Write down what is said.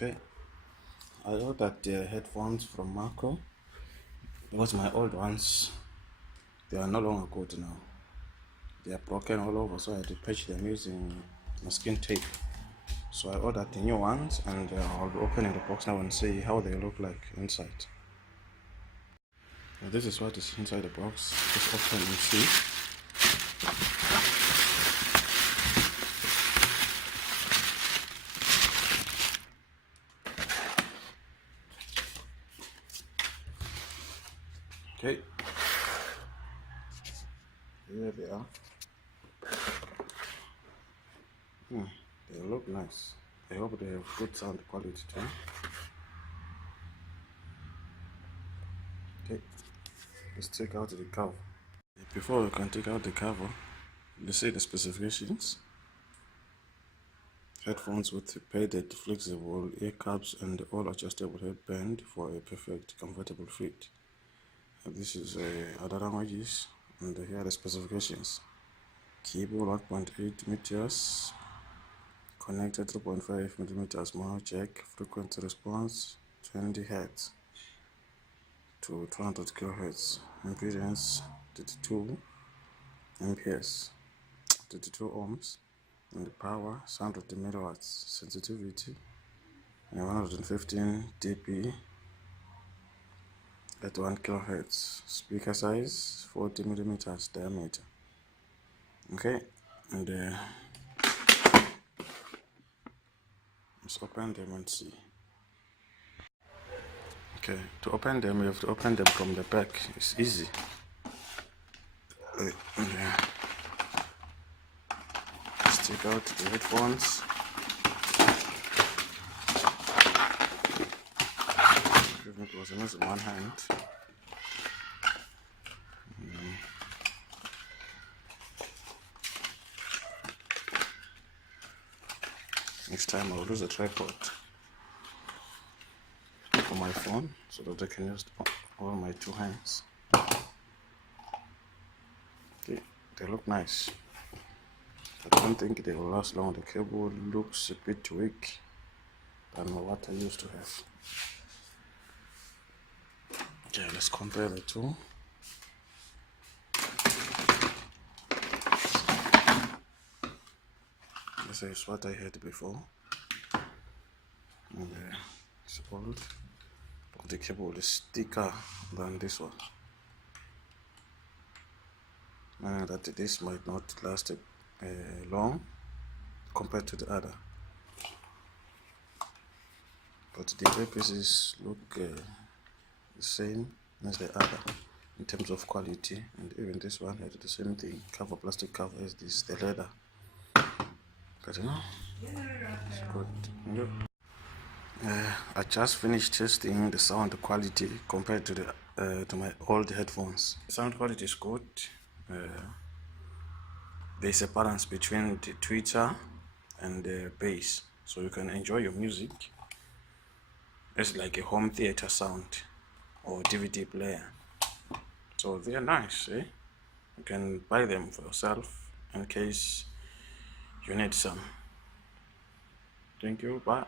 Okay, I ordered the headphones from Marco because my old ones, they are no longer good now. They are broken all over, so I had to patch them using masking tape. So I ordered the new ones, and I'll be opening the box now and see how they look like inside. Now this is what is inside the box. Just open and see. Okay, here they are. They look nice. I hope they have good sound quality too. Okay, let's take out the cover. Before we can take out the cover, you see the specifications. Headphones with padded flexible ear caps and all adjustable headband for a perfect comfortable fit. This is other languages, and here are the specifications. Cable 1.8 meters, connected 3.5 millimeters mono jack, frequency response 20 Hz to 200 kHz, impedance 32 amperes, 32 ohms, and the power 100 milliwatts, sensitivity 115 dB at 1 kHz, speaker size 40 millimeters diameter. Okay, and let's open them and see. Okay, to open them, you have to open them from the back. It's easy. Let's take out the headphones. It was in one hand. Next time I'll use a tripod for my phone so that I can use all my two hands. Okay, they look nice. I don't think they will last long. The cable looks a bit weak than what I used to have. Okay, let's compare the two. This is what I had before, and it's old. The cable is thicker than this one, meaning that this might not last long compared to the other. But the earpieces look the same as the other in terms of quality, and even this one had the same thing. Cover, plastic cover as this, the leather. But you know, it's good. I just finished testing the sound quality compared to the to my old headphones. The sound quality is good. There's a balance between the tweeter and the bass, so you can enjoy your music. It's like a home theater sound or DVD player. So they are nice, eh? You can buy them for yourself in case you need some. Thank you. Bye.